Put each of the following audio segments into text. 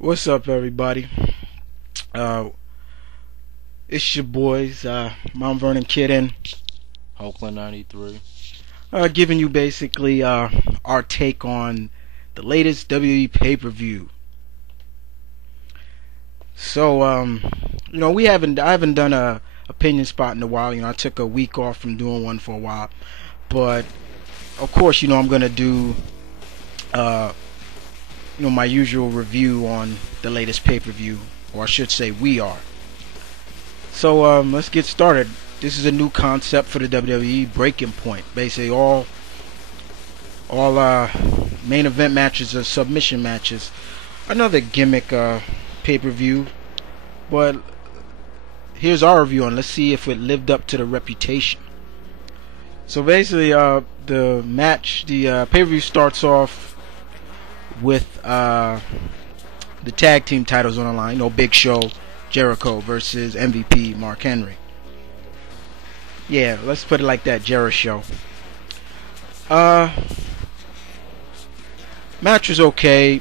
What's up, everybody? Uh, it's your boys, Mount Vernon Kid, and Oakland 93. giving you basically our take on the latest WWE pay-per-view. So, I haven't done a opinion spot in a while. I took a week off from doing one for a while, but of course, I'm gonna do uh, my usual review on the latest pay-per-view, or I should say, we are. So let's get started. This is a new concept for the WWE, Breaking Point. Basically, all main event matches are submission matches. Another gimmick pay-per-view, but here's our review on. Let's see if it lived up to the reputation. So basically, the pay-per-view starts off with the tag team titles on the line. Big Show, Jericho versus MVP Mark Henry. Yeah, let's put it like that, Jericho. Match was okay.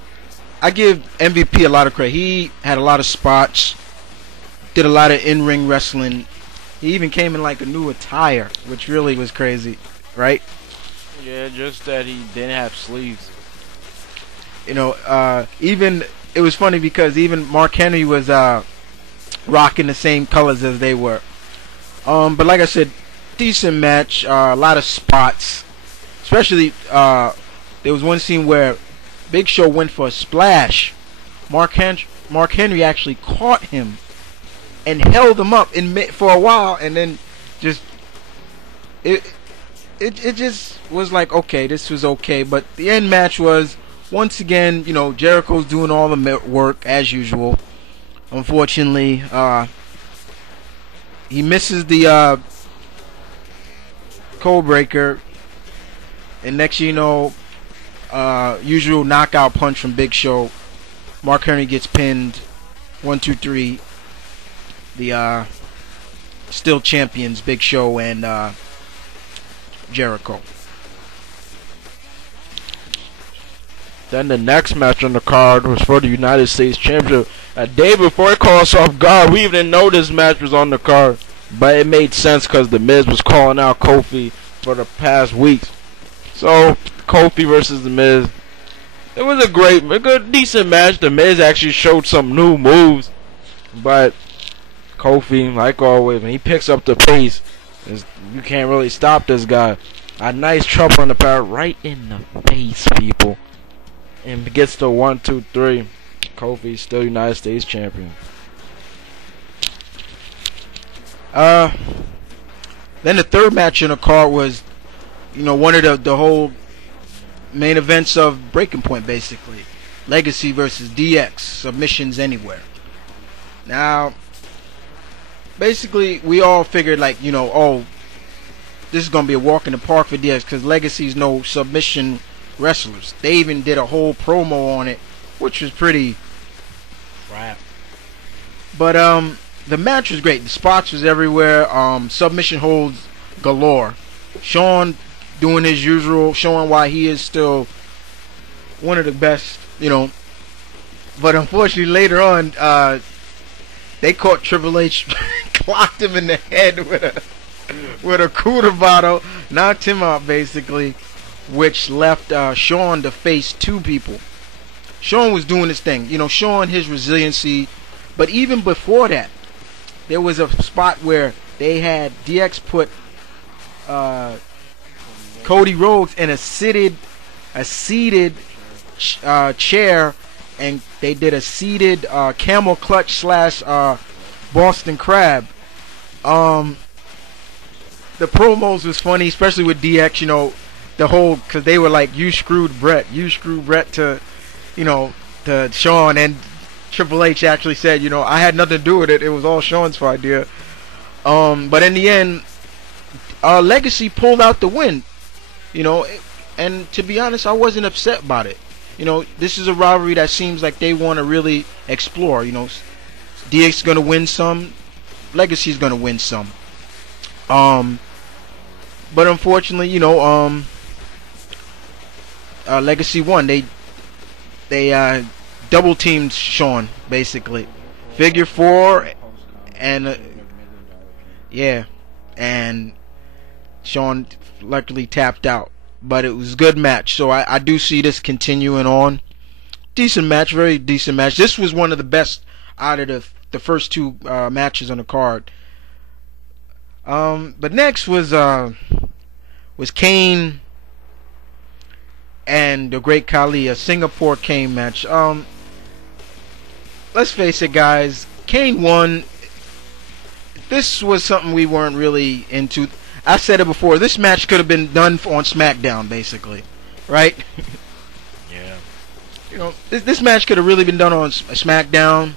I give MVP a lot of credit. He had a lot of spots, did a lot of in-ring wrestling. He even came in like a new attire, which really was crazy, right? Yeah, just that he didn't have sleeves. Even it was funny because even Mark Henry was rocking the same colors as they were. But like I said, decent match. A lot of spots, especially there was one scene where Big Show went for a splash. Mark Henry actually caught him and held him up for a while, and then just it just was like, okay, this was okay. But the end match was, once again, Jericho's doing all the work as usual. Unfortunately, he misses the code breaker, and next you know, usual knockout punch from Big Show. Mark Henry gets pinned. 1, 2, 3. The still champions, Big Show and Jericho. Then the next match on the card was for the United States Championship. A day before it caught us off guard, we even didn't know this match was on the card. But it made sense because The Miz was calling out Kofi for the past weeks. So, Kofi versus The Miz. It was a good, decent match. The Miz actually showed some new moves. But Kofi, like always, when he picks up the pace, you can't really stop this guy. A nice trouble on the power right in the face, people. And gets to 1, 2, 3. Kofi still United States champion. Then the third match in the card was, one of the whole main events of Breaking Point, basically. Legacy versus DX, submissions anywhere. Now, basically, we all figured like, oh, this is gonna be a walk in the park for DX because Legacy's no submission wrestlers. They even did a whole promo on it, which was pretty crap. But the match was great. The spots was everywhere. Submission holds galore. Shawn doing his usual, showing why he is still one of the best, But unfortunately, later on, they caught Triple H, clocked him in the head with a cooler bottle, knocked him out basically, which left Shawn to face two people. Shawn was doing his thing, showing his resiliency. But even before that, there was a spot where they had DX put Cody Rhodes in a seated chair, and they did a seated camel clutch slash Boston Crab. The promos was funny, especially with DX. The whole, because they were like, you screwed Brett to Shawn, and Triple H actually said, I had nothing to do with it. It was all Shawn's idea. But in the end, Legacy pulled out the win. And to be honest, I wasn't upset about it. This is a rivalry that seems like they want to really explore. DX is going to win some, Legacy is going to win some. But unfortunately, Legacy won. They double teamed Sean basically. Figure four, and yeah, and Sean luckily tapped out. But it was a good match, so I do see this continuing on. Decent match, very decent match. This was one of the best out of the first two matches on the card. But next was Kane and the Great Khali, a Singapore Kane match. Let's face it, guys. Kane won. This was something we weren't really into. I said it before. This match could have been done on SmackDown, basically, right? Yeah. You know, this match could have really been done on SmackDown.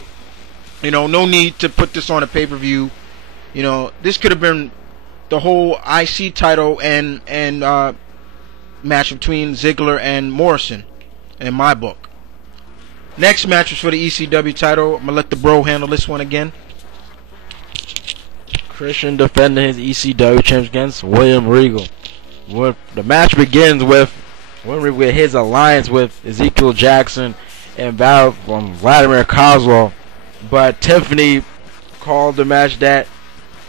You know, no need to put this on a pay-per-view. You know, this could have been the whole IC title and match between Ziggler and Morrison, in my book. Next match was for the ECW title. I'm gonna let the bro handle this one again. Christian defending his ECW champs against William Regal. The match begins with his alliance with Ezekiel Jackson and Vladimir Kozlov. But Tiffany called the match that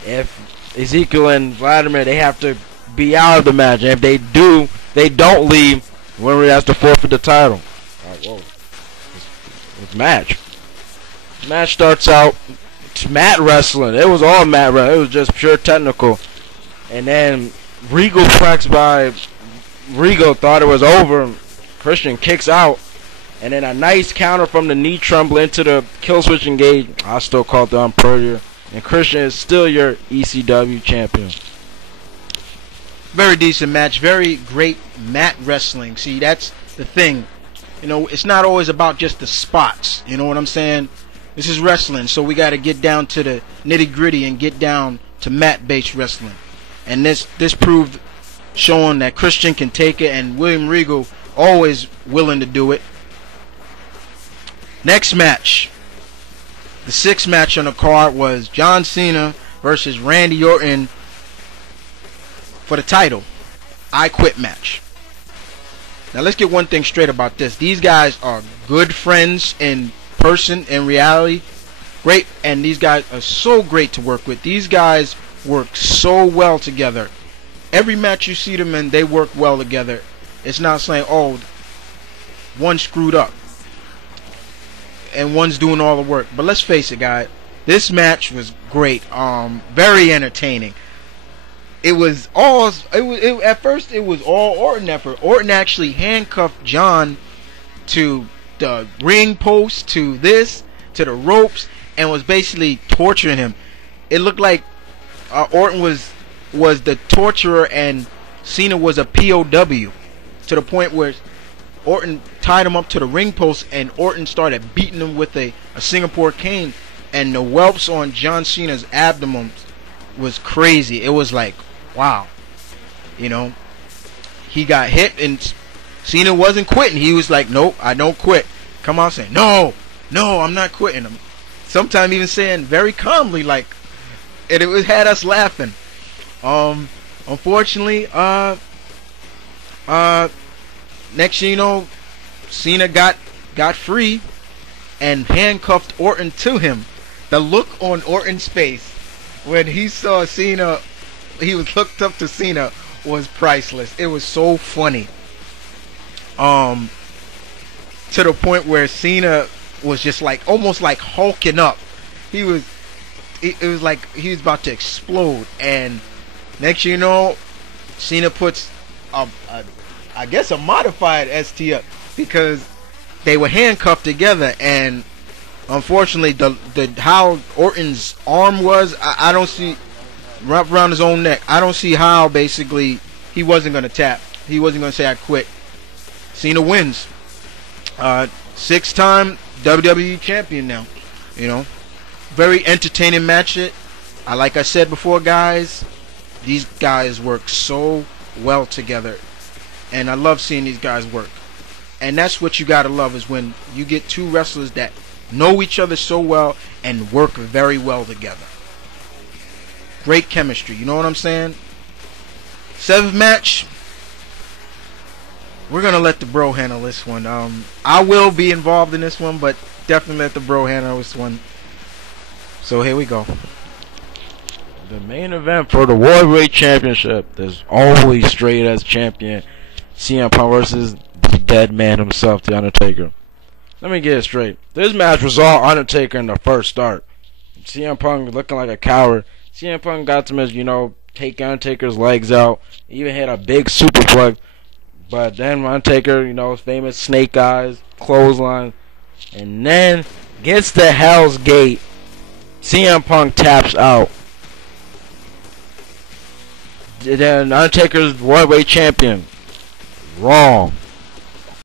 if Ezekiel and Vladimir, they have to be out of the match. And if they don't leave, William has to forfeit the title. Whoa. This match. Match starts out mat wrestling. It was all mat wrestling. It was just pure technical. And then Regal cracks by. Regal thought it was over. Christian kicks out. And then a nice counter from the knee tremble into the kill switch engage. I still call it the Unpurrier. And Christian is still your ECW champion. Very decent match. Very great mat wrestling. See, that's the thing. You know, it's not always about just the spots. You know what I'm saying? This is wrestling, so we got to get down to the nitty gritty and get down to mat-based wrestling. And this proved, showing that Christian can take it, and William Regal always willing to do it. Next match, the sixth match on the card was John Cena versus Randy Orton for the title. I Quit match. Now let's get one thing straight about this. These guys are good friends in person, in reality. Great, and these guys are so great to work with. These guys work so well together. Every match you see them in, they work well together. It's not saying, oh, one screwed up and one's doing all the work. But let's face it, guys, this match was great. Very entertaining. At first it was all Orton effort. Orton actually handcuffed John to the ring post, to the ropes, and was basically torturing him. It looked like Orton was the torturer and Cena was a POW, to the point where Orton tied him up to the ring post and Orton started beating him with a Singapore cane, and the whelps on John Cena's abdomen was crazy. It was like, wow. You know, he got hit and Cena wasn't quitting. He was like, nope, I don't quit. Come on, saying, no, I'm not quitting. Him. Sometimes even saying very calmly, like, and it had us laughing. Unfortunately, next thing you know, Cena got free and handcuffed Orton to him. The look on Orton's face when he saw Cena, he was hooked up to Cena, was priceless. It was so funny. To the point where Cena was just like, almost like hulking up. It was like he was about to explode. And next you know, Cena puts I guess a modified ST up, because they were handcuffed together, and unfortunately the how Orton's arm was, I don't see, wrapped around his own neck. I don't see how basically he wasn't going to tap. He wasn't going to say I quit. Cena wins. 6-time WWE champion now. You know, very entertaining match. Like I said before, guys, these guys work so well together, and I love seeing these guys work. And that's what you gotta love, is when you get two wrestlers that know each other so well and work very well together. Great chemistry, you know what I'm saying? 7th match We're gonna let the bro handle this one. I will be involved in this one, but definitely let the bro handle this one. So here we go. The main event for the Worldweight Championship. There's always straight as champion. CM Punk versus the dead man himself, The Undertaker. Let me get it straight. This match was all Undertaker in the first start. CM Punk looking like a coward. CM Punk got to miss, take Undertaker's legs out. He even had a big superplex. But then Undertaker, famous snake eyes, clothesline, and then gets the Hell's Gate. CM Punk taps out. Then Undertaker's Worldweight Champion. Wrong.